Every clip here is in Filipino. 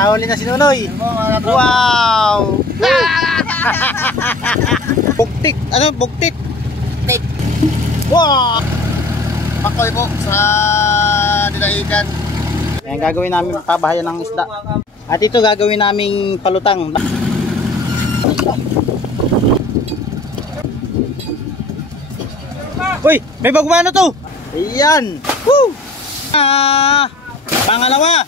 nahuli na si Nunoy. Wow! Bugtik. Ano? Bugtik. Bugtik. Wow! Pakoy po sa dinahigan. Yan gagawin namin pabahayan ng isda. At ito gagawin naming palutang. Uy! May bagumano to! Ayan! Woo! Pangalawa!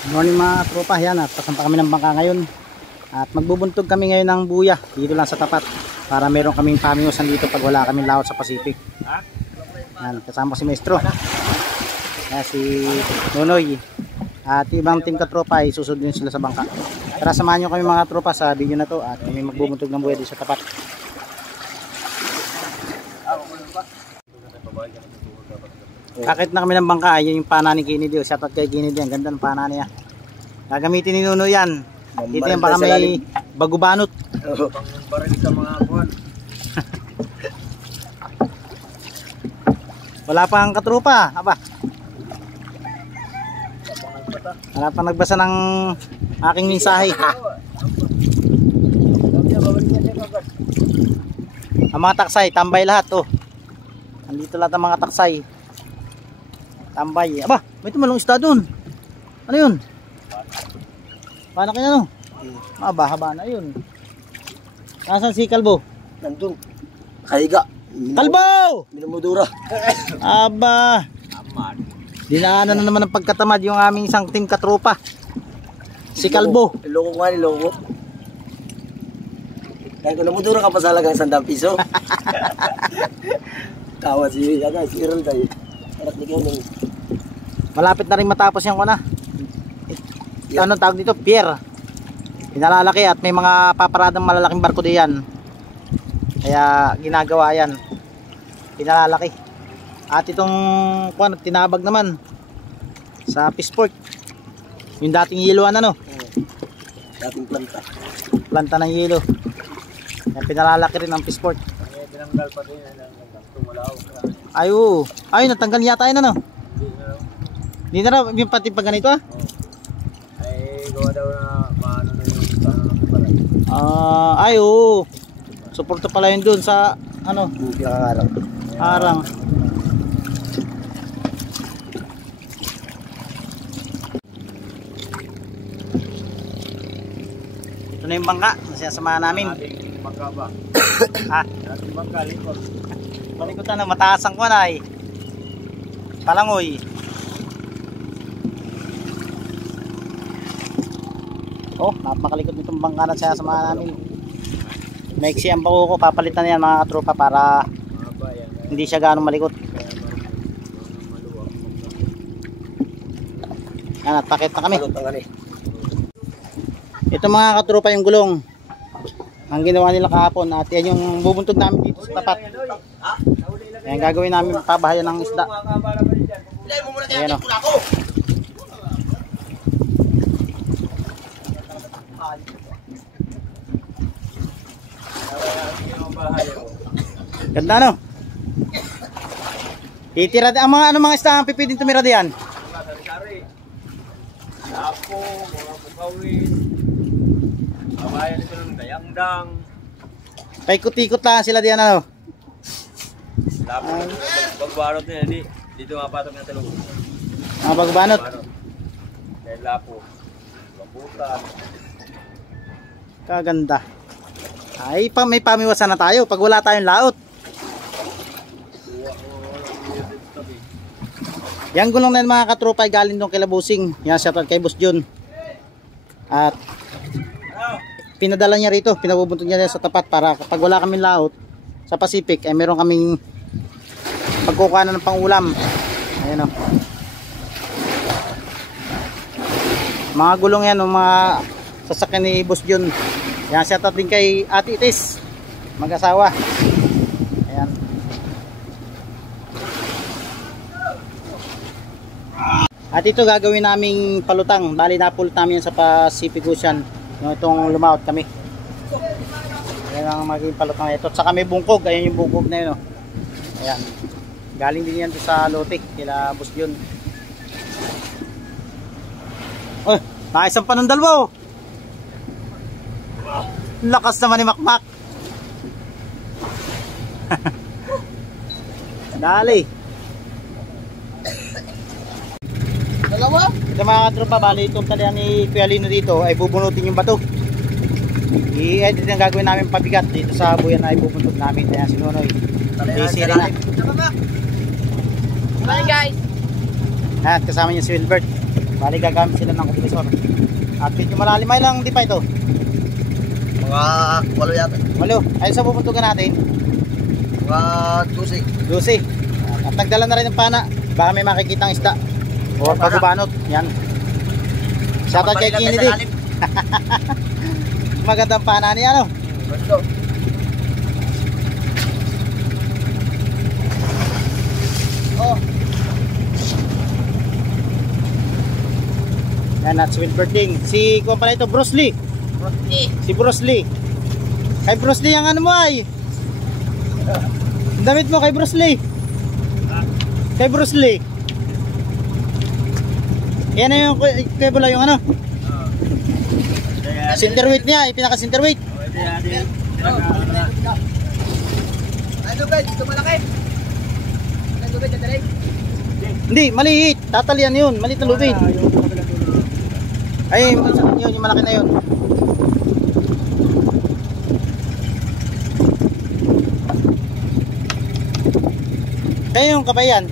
Good morning mga tropa, yan at pasampa kami ng bangka ngayon at magbubuntog kami ngayon ng buya dito lang sa tapat para meron kaming pamiusan dito pag wala kaming laot sa Pacific. Yan, kasama si Maestro, yan, si Nunoy at ibang team katropa ay susunod din sila sa bangka. Tara samahan nyo kami mga tropa sa video na to at kami magbubuntog ng buya dito sa tapat. Kakit na kami ng bangka, ayun yung pana ni Kennedy. Shoutout kay Kennedy, ang ganda ng pana niya. Gagamitin ni Nuno yan. Dito yung baka may bagubanot. Baril sa mga kuwan. Wala pang katrupa. Aba. Wala pang nagbasa ng aking mensahe. Ang mga taksay, tambay lahat. Oh. Andito lahat ang mga taksay. Tambay. Aba, may tumalong isda doon. Ano yun? Paano kaya no? Haba na yun. Nasaan si Kalbo? Nandun. Kaiga. Kalbo! Minumudura. Aba. Dinaanan na naman ng pagkatamad yung aming isang team katropa. Si Kalbo. Iloko nga, iloko. Kaya kung namudura ka pa sa halagang 100 piso. Tawa si Earl tayo. Harap ni Kennedy. Malapit na rin matapos yung kuna. Ano tawag dito? Pier. Pinalalaki at may mga paparadang malalaking barko diyan. Kaya ginagawa yan. Pinalalaki. At itong kuna, tinabag naman sa Fishport. Yung dating yiluan ano? Dating planta. Planta ng yelo. Kaya pinalalaki rin ang Fishport. Tinanggal pa din ang tumulaw. Ayo. Ay, natanggal yata yun ano? Hindi na raw yung pati pag ganito ah? Ay, gawa daw na maano na yung ay oo. Suporto pala yun dun sa ano? harang. Harang. Ito na yung bangka na sinasamahan namin. Ating bangka ba? Ha? Ating bangka, likod. Malikutan na, mataas ang kuwan ay palangoy. Oh, napakalikot nitong bangka na sinasamahan namin. Maiksi ang bako ko, papalitan na yan mga katropa para hindi siya ganong malikot. Yan, at pakit na kami. Ito mga katropa yung gulong ang ginawa nila kahapon at yan yung bubuntog namin dito sa tapat. Yan gagawin namin pabahayan ng isda. Ayan o. Ganda no? Titira ang mga mga isda ang pipidin tumira diyan. Lapo, mga bukawin. Kabayan ito ng dayangdang. Paikot-ikot lang sila diyan ano? Lapo, bagbarot nila dito nga patok ng talong. Mga bagbanot. Dahil lapo, babutan. Kaganda. Ay, may pamiwasan na tayo pag wala tayong laot. Yang gulong na mga katropa ay galing doon kay Labusing. Yan, shoutout kay Boss John. At pinadala niya rito, pinabubuntog niya sa tapat para kapag wala kaming laot sa Pacific ay meron kaming pagkukuhanan ng pangulam. Ayan o. Mga gulong yan, mga sasakyan ni Boss John. Yan, shoutout din kay Ate Itis, mag-asawa. Ayan. At ito gagawin naming palutang. Bali napulot namin yan sa Pacific Ocean. Yung itong lumaot kami. Ayan ang magiging palot ng ito. At saka may bungkog. Ayan yung bungkog na yun. Oh. Ayan. Galing din yan sa lote. Kila Boss Jun. Oh, nakaisang pa ng dalawa. Oh. Lakas naman ni Makmak. Dali. Dalawa? Ito mga katropa, bali itong talian ni Kuya Lino dito ay bubunutin yung bato. I-edit ang gagawin namin pabigat dito sa buyan na ibubuntot namin. Kaya si Nonoy. Busy rin na. Bye guys. At kasama niya si Wilbert. Bali gagamit sila ng kompresor. At medyo malalim ay lang di pa ito. Mga 8 yata. Walo, ayun sa bubuntugan natin. Mga 12. 12. At nagdala na rin ng pana. Baka may makikitang isda. O pagubanot. Yan. Shoutout kay Kennedy. Magandang pana niya ano. Gusto. Oh. Yan at si Wilbert Ding. Si kung pala ito, Bruce Lee. Si Bruce Lee. Kay Bruce Lee ang ano mo ay. Ang damit mo kay Bruce Lee. Kay Bruce Lee. Yan na yung kay Bula yung ano. Centerweight niya, pinaka centerweight. Ano ba? Ito malaki. Ano ba? Dadalay? Hindi, maliit. Tatalian yun. Maliit na lubid. Ay, yun, yung malaki na yun. Kaya yung kabayan.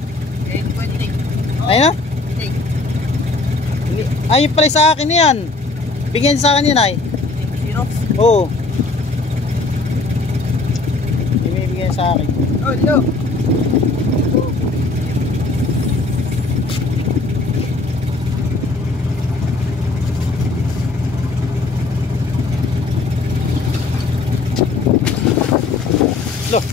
Ayun na? Ay, pala sa akin yan. Bigyan sa akin yan ay. Oo. Bigyan sa akin. Oh, dito. Loh.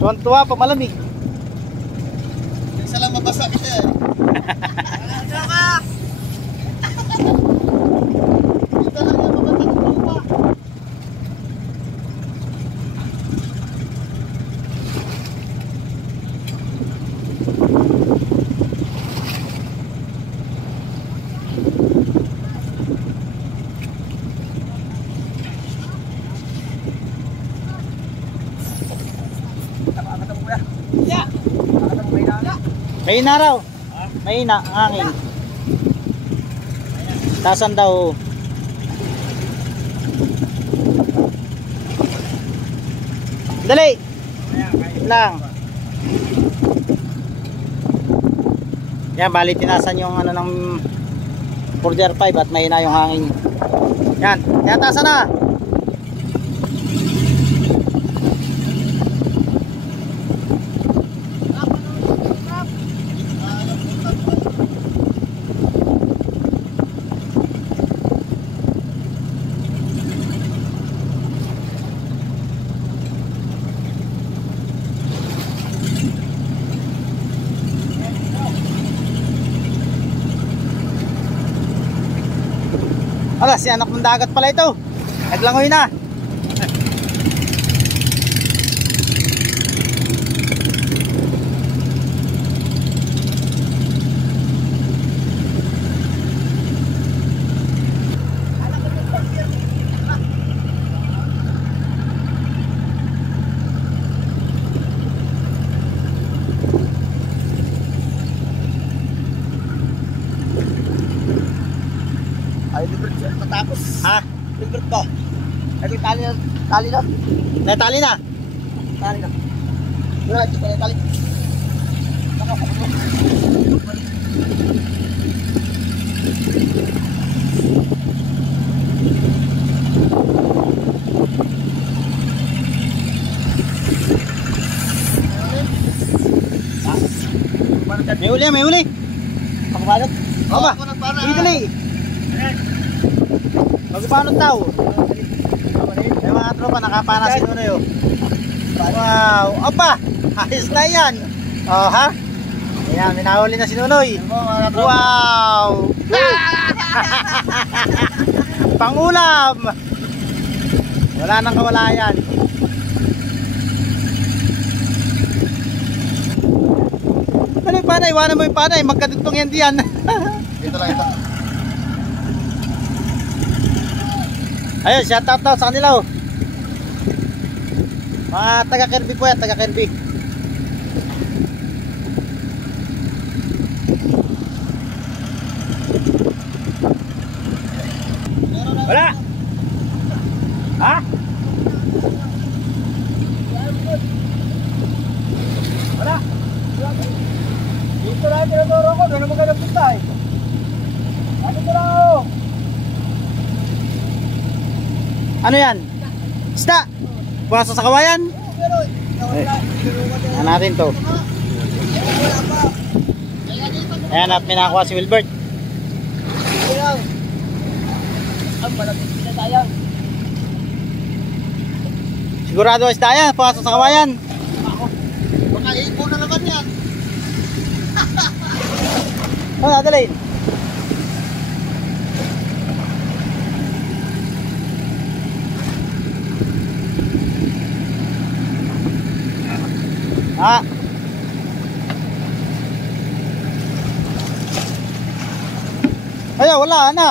Tuwan-tuwa pa malamig. Isa lang mabasa kita eh. May na raw. May na ang hangin. Tasan daw. Dali. Lang. Yan, bali tinasan yung ano ng 405 at may na yung hangin. Yan, yan tasan na. Ala, si anak ng dagat pala ito. Naglangoy na. Ay, libre siya. Matapos. Ha? Libre to. Ay, tali na. Tali na. Natali na. Tali na. Wala, ito pala tali. May uli, may uli. Pagbalot. Aba, dali. Magpapanot daw. May mga tropa, nakapana si Nunoy oh. Wow, apa, ayos na yan. Oh ha? Ayan, minahuli na si Nunoy. Wow. Pangulam. Wala nang kawalayan. Ano yung panay? Iwanan mo yung panay. Magkadugtong yan diyan. Ito lang ito. Ayun, shout out daw sa kanila oh. Mga taga Kirby po yan, taga Kirby. Wala! Ha? Wala. Dito lang tinuturo ko. Doon naman kayo nagpunta eh. Ano ko lang ako? Ano yan? Isda! Pumasok sa kawayan? Pero, Ano natin to? Ayan at minakuha si Wilbert. ang malapit na sayang. Sigurado isda yan, pumasok sa kawayan. Baka ipo na naman yan. Ano nadalhin? Ah. Ayaw, wala na.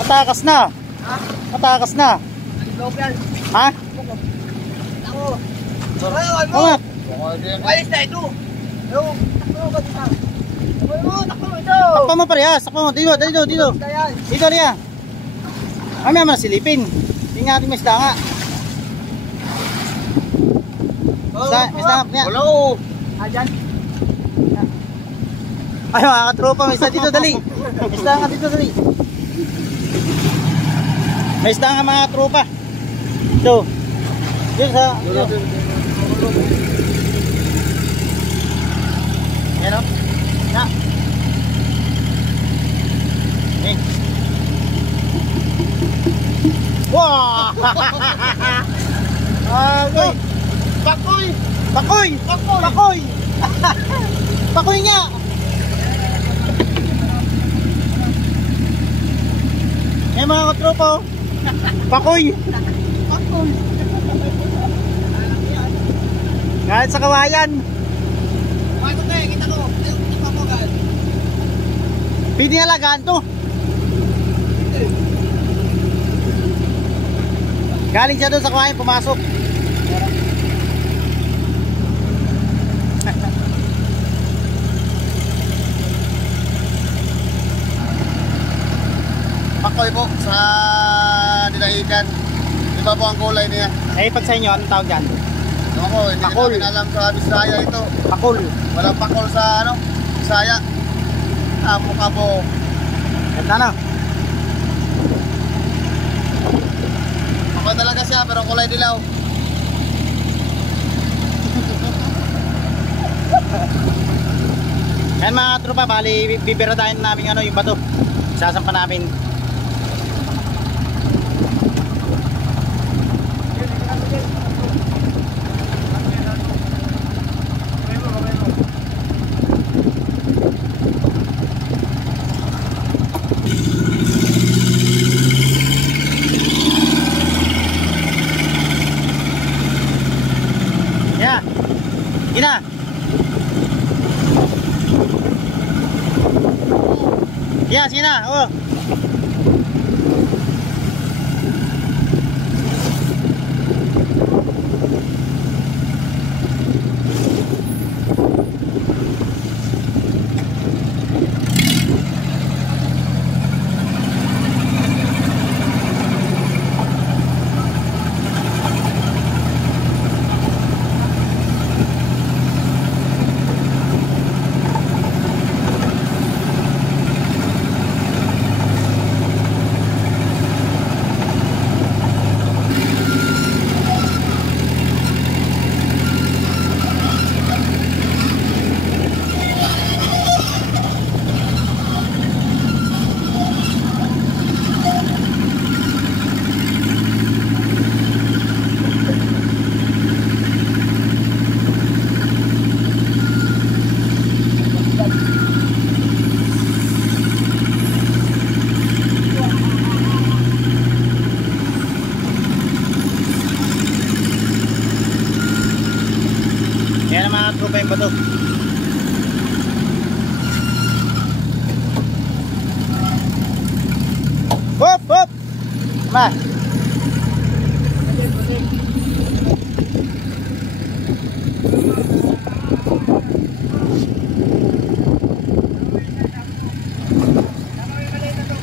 Matakas na. Ha? Matakas na. Nalilog yan. Ha? Ako. Ayawan mo. Oo nga. Alis na ito. Yung, takbo ka dito. Takbo ito. Takpa mo parehas. Takpa mo. Dito, dito, dito. Ayan. Dito, Ria. Mamaya mo na silipin. Tingnan natin may isda nga. May isda nga. Wala ko. Ayan. Ay, mga katropa, may isda dito, dali. May isda nga dito, dali. May isda nga mga tropa. Ito. Dito sa... Dito. Yan o. Na. Eh. Wow! Agoy! Bakoy! Bakoy! Bakoy! Bakoy! Bakoy nga! Eh mga katropa oh. Bakoy! Bakoy! Kahit sa kawayan. Bakit ko tayo? Kita ko. Ayun, kita ko agad. Pwede halagaan to. Galing siya doon sa kawayan, pumasok. Bakoy po sa dinahigan. Iba po ang kulay niya. Eh pag sa inyo, anong tawag dyan? Ako, hindi Pakol. namin alam sa Bisaya ito. Pakul. Walang pakol sa ano, Bisaya. Mukha po. Ganda na. Mukha talaga siya pero kulay dilaw. Yan mga tropa, bali bibiradahin namin ano, yung bato. Sasampa namin. Yeah. Gina. Yeah, sige na. Oh. tropa yung bato. Hop, hop! Ma!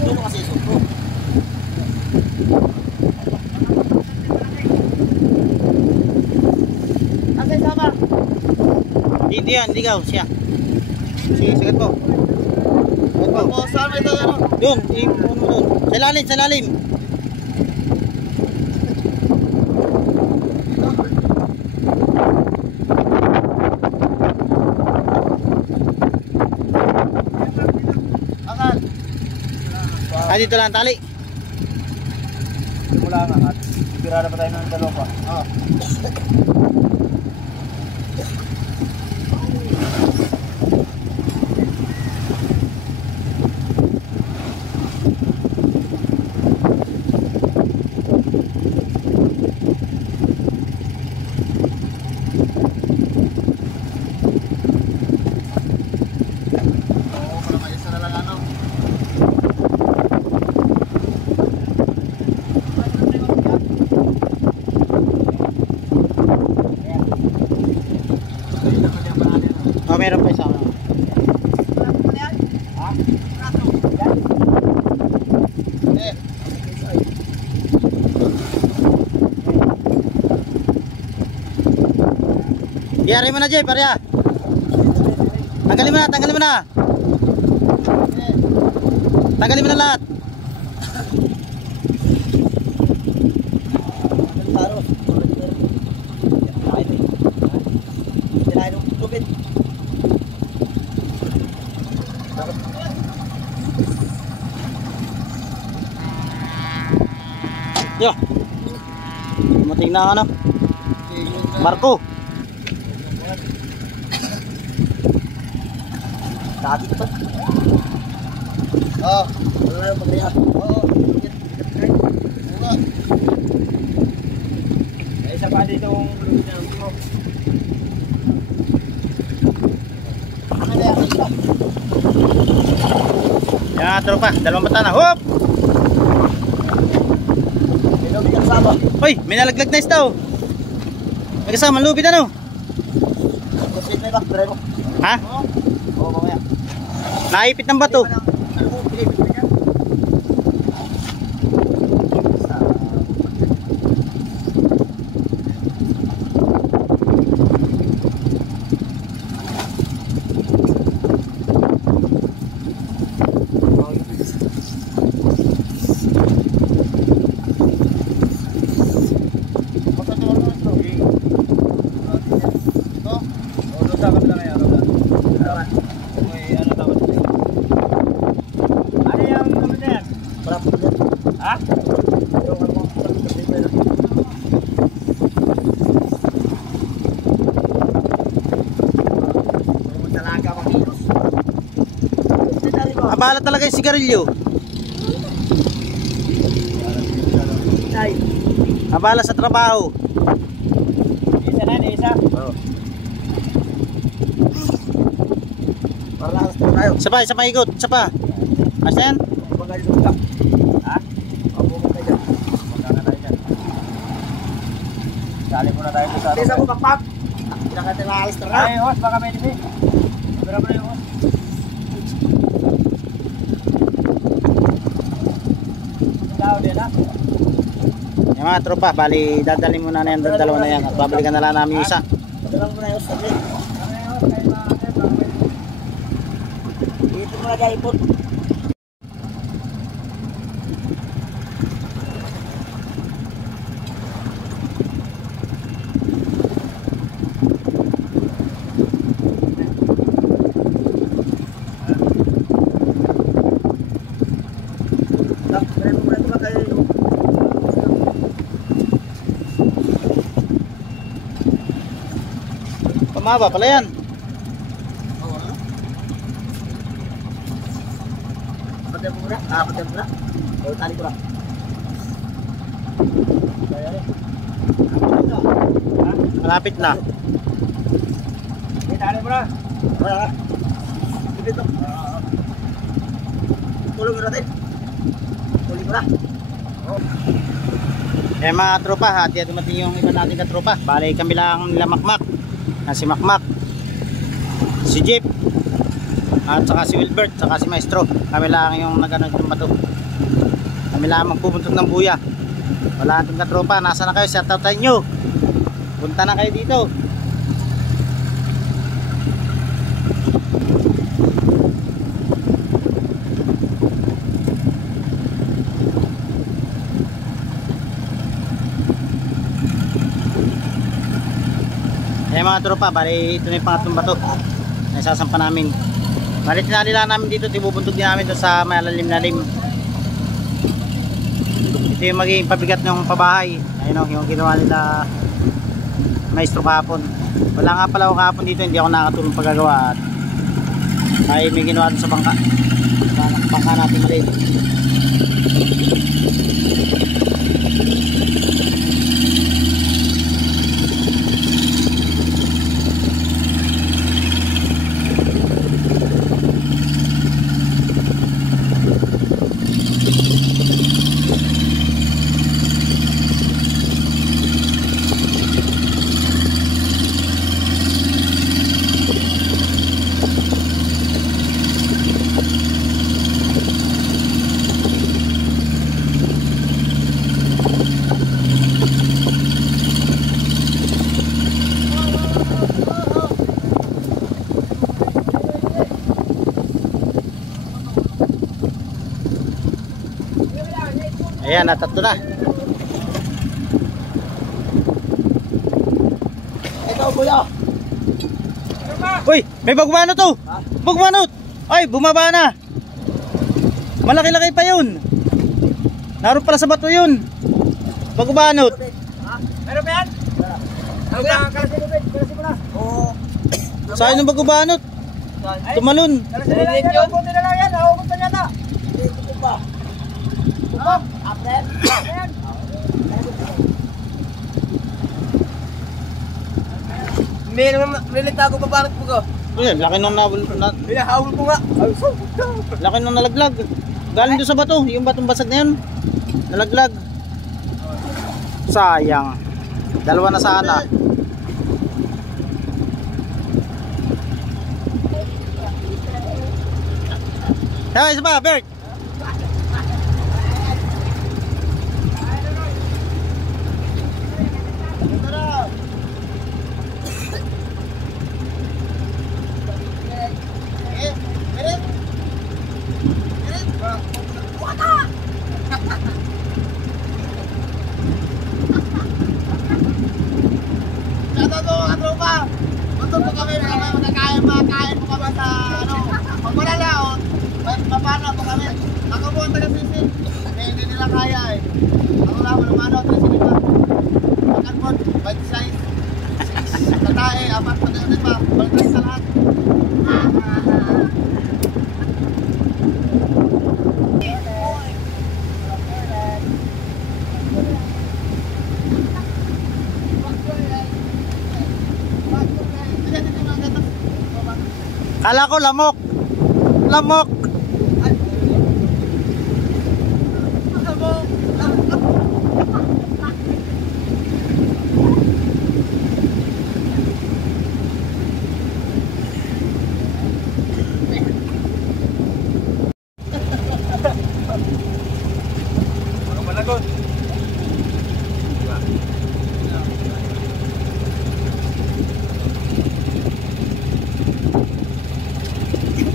Doon kasi suko. Asan sama? Hindi yan, ligaw siya. Sige, sagat mo. Sagat mo. Saan ito ano? Doon, ipuno mo doon. Sa lalim, sa lalim. Angat. Dito lang tali. Simula nga at pirada pa tayo ng dalawa pa. Oo. Para may isa na lang ano. Oh, meron pa isang. Iyari mo na, Jay, pareha. Tanggalin mo na, tanggalin mo na. Tanggalin mo na lahat. Yo. Mating na ano? Marco. Dati ko to. Oo. Wala yung pagkaya. Oo. Wala. Ay, isa pa dito yung lulog na mo. Ano na yan? Yan, tropa. Dalawang bata na. Hop! May lobby ka kasama. Hoy, may nalaglag na istaw. May kasama, lubid ano? Kasi may back drive mo. Ha? Oo, mamaya. Naipit ng bato. Ano mo, pinipit mo niya? Abala talaga yung sigarilyo. Abala sa trabaho. Isa na, isa. Para lakas na tayo. Isa pa, isa pa ikot. Isa pa. Asan? Magaling sa utak. Ha? Pabukot tayo dyan. Magkaka tayo dyan. Sali muna tayo sa Bisa mo pakpak. Pinakatilalas na nga. Ay, host, baka may libi. Pero mo na yung host. Ikaw din ha? Yung mga tropa, bali dadalhin mo na yan, dalawa na yan at babalikan na lang namin yung isa. Padalang mo na yung sabli. Ay, host, kayo mga kapit, baka may libi. Dito mo na dyan ipon. Pamaba pala yan. Patay mo muna. Patay mo muna. O, tali ko na. Malapit na. Kaya mo na. Dito. Tulong natin. Tuloy ko na. Eh mga tropa, hati dumating yung iba nating katropa. Bale kami lang nila Makmak. Si Makmak, si Jeep, at saka si Wilbert, saka si Maestro. Kami lang yung nag-ano ng bato. Kami lang magpupuntot ng buya. Wala nating katropa, nasa na kayo? Shout out nyo. Punta na kayo dito. Eh mga tropa, bali ito na yung pangatlong bato na isasampa namin. Bali tinali lang namin dito, tibubuntog din namin doon sa malalim-lalim. Ito yung magiging pabigat ng pabahay. Ayun o, yung ginawa nila Maestro kahapon. Wala nga pala ako kahapon dito, hindi ako nakatulong paggagawa. At ay may ginawa doon sa bangka. Sa bangka natin maliit. Ayan, natatlo na. Ito, kuya. Uy, may bagumano to. Bagumano. Ay, bumaba na. Malaki-laki pa yun. Naroon pala sa bato yun. Bagubanot. Meron ba yan? Ano ba? Kalasin mo na. Oo. Saan yung bagubanot? Tumalon. Kalasin mo na yan. Kunti na lang yan. Nahugot na yata. Dito pa. Bumab. After. Ayan. Hindi naman nilita ko pabanot mo ko. Ayan, laki nung Pinahawal ko nga. laki nung nalaglag. Galing doon sa bato, yung batong basag na yun. Nalaglag. Sayang. Dalawa na sana. Hey, isa pa, Bert. Shoutout po mga tropa. Bundok po kami, makakain po kami sa ano. Pag wala laot, papana po kami. Ako po ang taga-sisin. Eh, hindi nila kaya eh. Ako lang, walang ano, 3 Pagkanpon, 26. Tatae, 4 pa din ulit pa. Balik sa lahat. Kala ko lamok. Lamok. Mga malagot.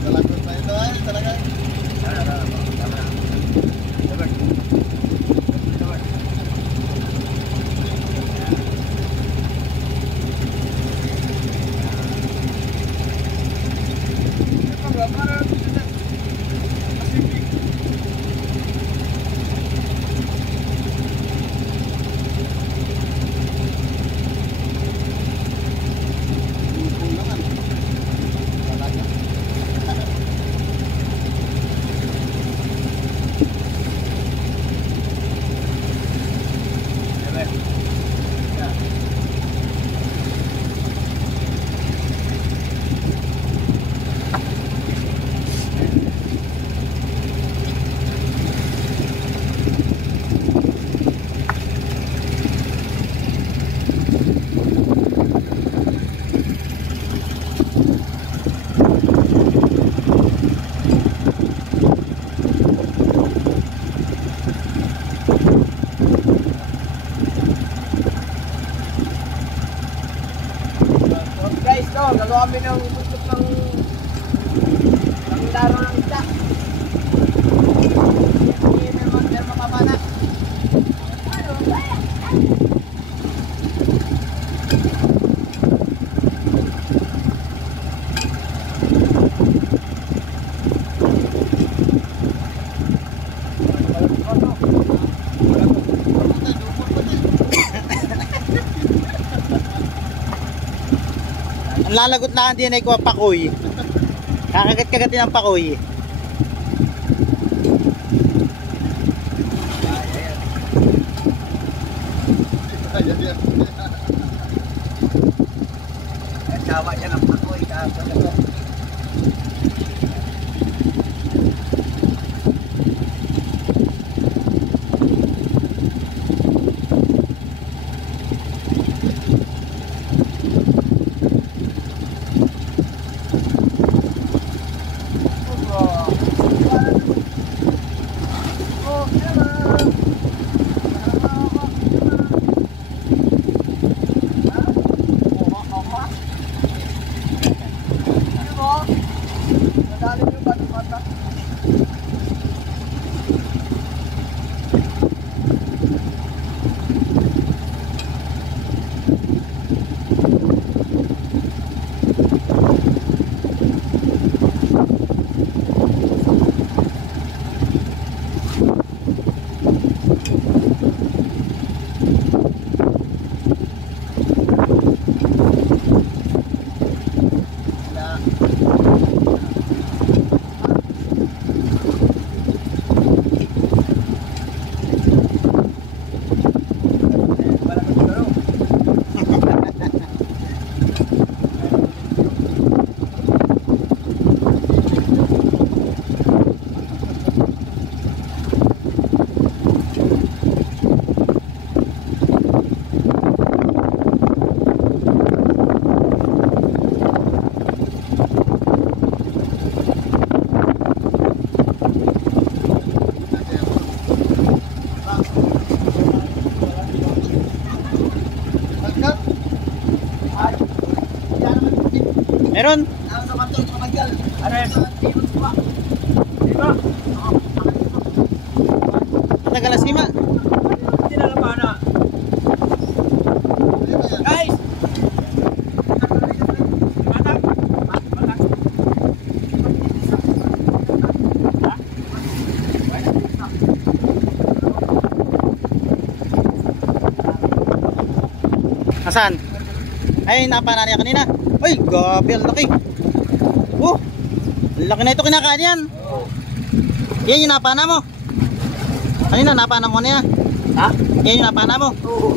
Talagot pa ito eh. kami ng buntot ng laro ng isda. May makapana. Ang lalagot na din ay kuha pakoy. Kakagat-kagatin ang pakoy. Tawa siya ng pakoy. Meron? Ano yan? Matagal na sima. Hindi na lapana. Guys! Batak. Batak. Asan? Ay, napana niya kanina. Uy, gabi, ang laki. Oh, ang laki na ito kinakain yan. Yan yung napana mo. Kanina, napana mo na yan. Ha? Yan yung napana mo. Oo.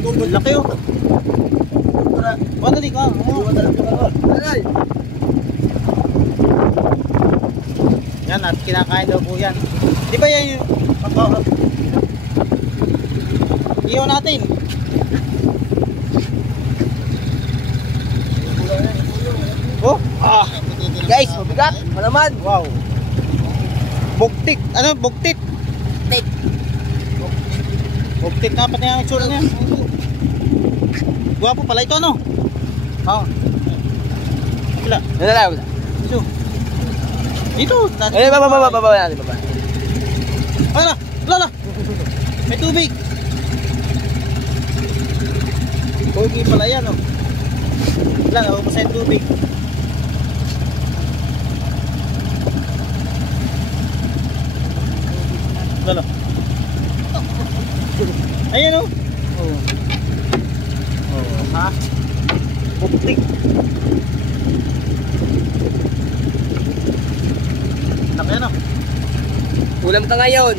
Ang laki oh. Wala di ka. Aray! Yan, at kinakain daw po yan. Di ba yan yung... Iyaw natin. Oh, Guys, mabigat! Malaman! wow. Bugtik. Ano, bugtik? Tik! Bugtik na pati ang itsura niya. Gwapo pala ito, no? Oo. Wala. Wala. Dito. Dito. Eh, baba. Wala. Wala. May tubig. Tubig pala yan, no? Wala, naubos na yung tubig. Wala. Ayan, no? Oh. Oh, ha? Buktik. Laki, no? Ulam ka ngayon.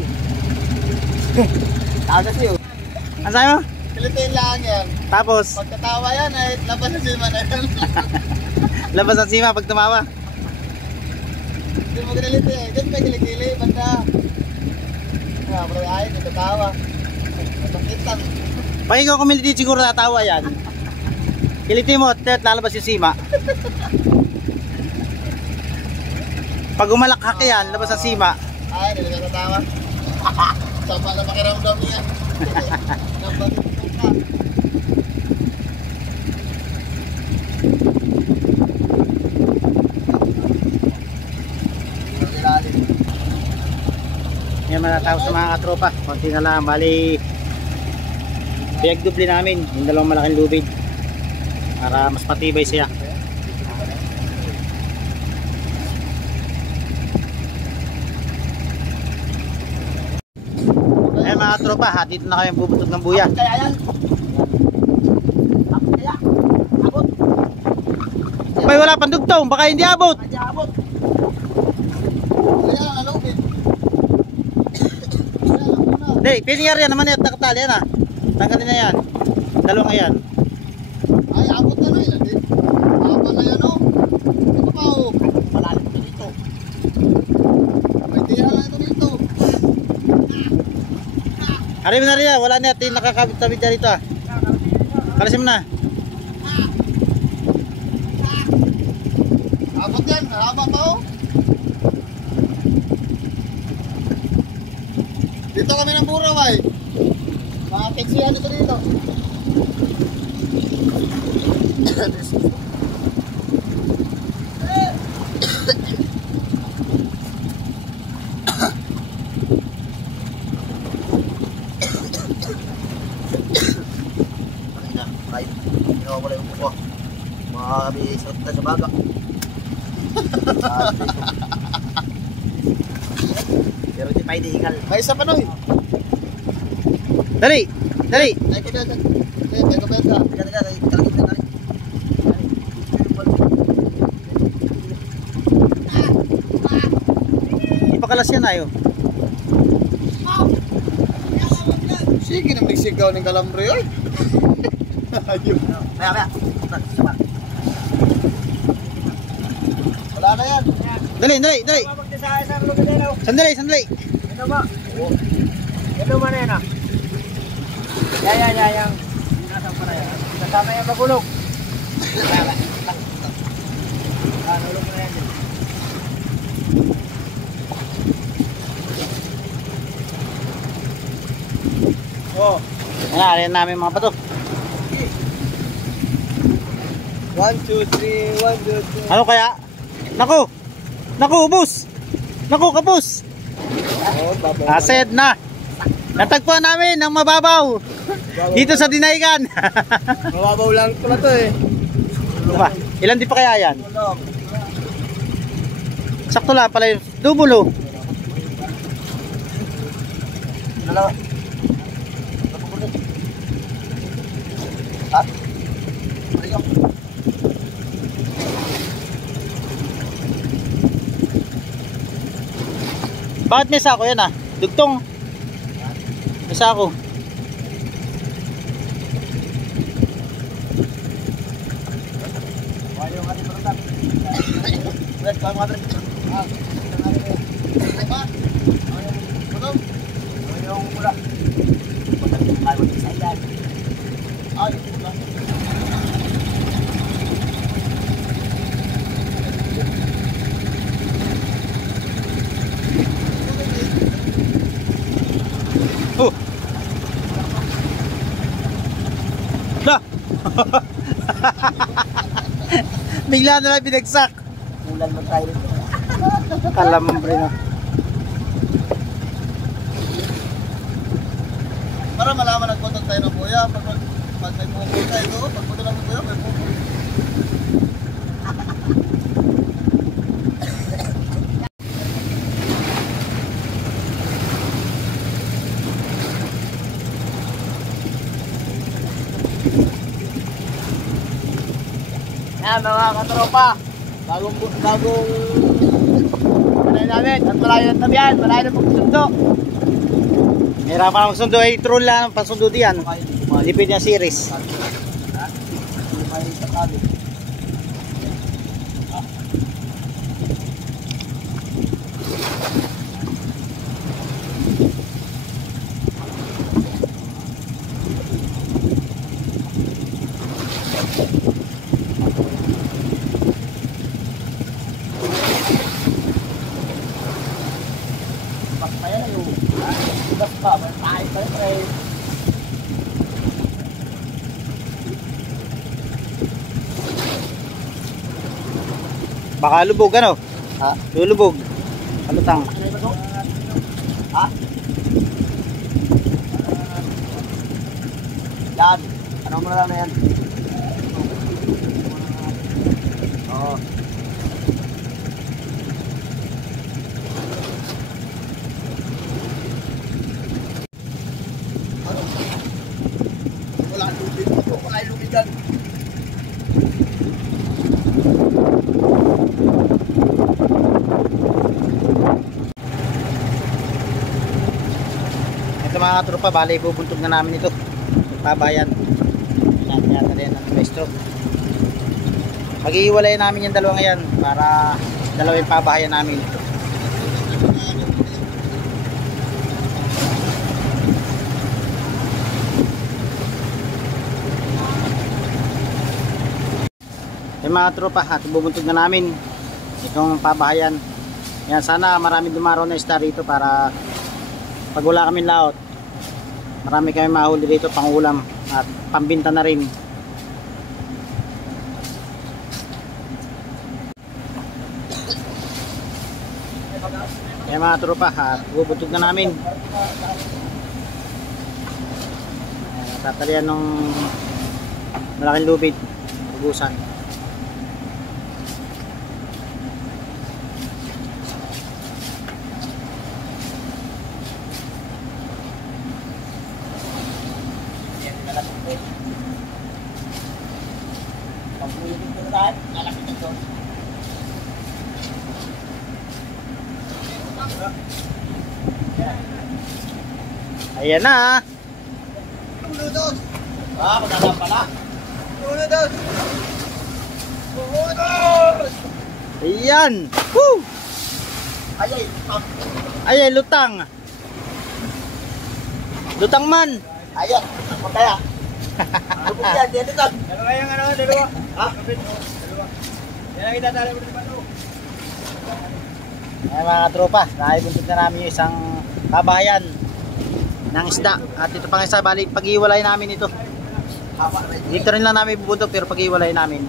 Tagas yun. Ano sa'yo? Kilitin lang yan. Tapos, Pagkatawa yan ay labas na sima na yan. labas ang sima pag tumawa. Hindi mo kiniliti eh. Diyan may kilikili. Banda. Bro, ay, nagkatawa. Matangkitan. Pag ikaw kumiliti siguro natawa yan. Kiliti mo at lalabas yung sima. Pag umalakhak yan, labas ang sima. Ay, hindi nagkatawa. Sama na pakiramdam niya. Nabalik ka. Yan matatapos sa mga katropa. Konti na lang. Bali, pinagdubli namin yung dalawang malaking lubid para mas patibay siya. Ayan mga katropa, dito na kami bubutog ng buya. Kaya yan. Kaya. Abot. May wala pang dugtong, baka hindi abot. Kaya abot. Kaya nalupit. Hindi, piniyar yan naman yan, nakatali yan ah. Tanggalin na yan. Dalawang yan. Ay, abot na na yun. Abot na yan o. Ito pa o. Malalim ito dito. May tira lang ito dito. Harim na rin yan, wala na yan, nakakabit-tabit dyan dito ah. Kalasim na. Abot yan, haba pa o. Dito kami ng buraw ay. Mga peksihan ito dito. Ay, ginawa ko lang yung buko. Mga kami sa baga. Pero di pa inihingal. May isa pa no eh. Dali, dali. Ay, kaya dyan. Ay, may kabayad ka. Teka. Kalagit na. Ipakalas yan ayo. Sige na magsigaw ng kalambre oy. Ayun. Kaya. Wala na yan. Dali, dali, dali. Sandali, sandali. Ito ba? Ito ba na yan ah? Yang. Nasaan pa na yan? Kasama yung magulog. Nulog mo na yan. Oh. Ayan namin mga pato. 1, 2, 3, 1, 2, 3. Ano kaya? Naku! Naku, ubus! Naku, kapus! Ased na! Natagpuan namin ng mababaw! Dito sa Dinaygan! Mababaw lang pala to eh. Ilan di pa kaya yan? Sakto lang pala yung dubulo. Dalawa. Ha? Ayun. Bakit may sako yan ah? Dugtong. May sako. Oh. Dah. Bigla na lang binagsak. Ulan mo tayo. Kalambre na. Para malaman nagpunta tayo ng buya. Pag may pupul tayo doon, pagpunta ng buya, may pupul. Yan mga katropa, bagong panay namin at malayo ng tabihan, malayo ng pagsundo. Mahirapan na magsundo ay troll lang ang pasundo diyan. Lipid niya series. May sakali. Baka lubog ano? Ha? Lulubog. Kalutang. Ha? Yan. Ano mo na lang na yan? Oo. Wala lubid mo. Wala lubigan. Ito mga tropa, bali bubuntog na namin ito. Pabayan. Yan rin ang maestro. Mag-iiwalay namin yung dalawang yan para dalawang pabahayan namin. Yung mga tropa, at bubuntog na namin itong pabahayan. Yan, sana marami dumaraw na isda rito para pag wala kaming laot, marami kami mahuli dito pang ulam at pambinta na rin. Yan mga tropa, at bubuntog na namin. Tatalian ng malaking lubid, ubusan. Ayan na. Unudos. Ah, madala pala. Unudos. Unudos. Ayan. Woo! Ayay. Ay, lutang. Lutang man. Ayun. Magkaya. Lubog yan. Dito lang. Dalawa yung ano, dalawa. Ha? Dalawa. Yan ang itatali mo dito. Ayan mga tropa, naibuntog na namin yung isang kabahayan ng isda. At ito pang isa, balik pag-iwalay namin ito. Dito rin lang namin bubuntok pero pag-iwalay namin.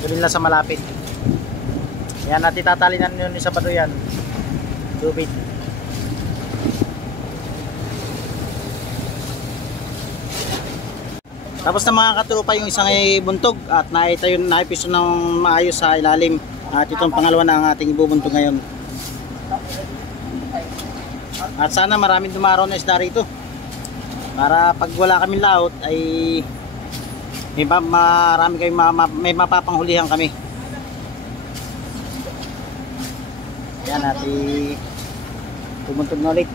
Ito rin lang sa malapit. Ayan, at itatali na nyo sa bato yan. Lubid. Tapos na mga katropa yung isang buntog at naitayo, naipiso ng maayos sa ilalim. At itong pangalawa na ang ating ibubuntog ngayon. At sana maraming dumaraw na isda rito. Para pag wala kaming laot ay marami may mapapanghulihan kami. Yan at bubuntog na ulit.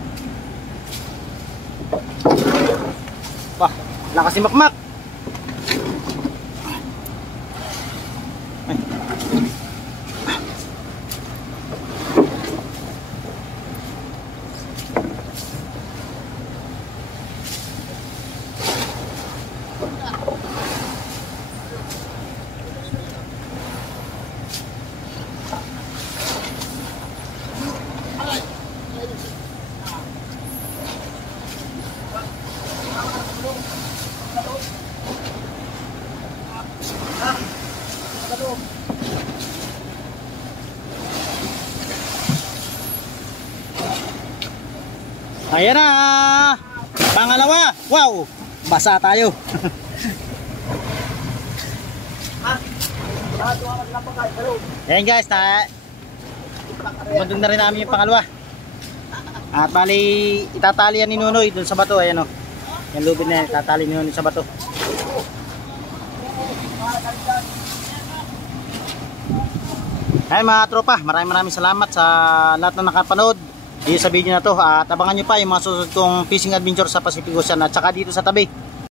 Wah, lakas si Makmak. Ayan na, pangalawa. Wow, basa tayo. Ayan guys, buntog na rin namin yung pangalawa. At bali itatali yan ni Nunoy dun sa bato. Ayan o, yung lubid na yan, itatali ni Nunoy sa bato. Ayan mga tropa, maraming salamat sa lahat na nakapanood dito sa video na to. At abangan nyo pa yung mga susunod kong fishing adventure sa Pacific Ocean at saka dito sa tabi.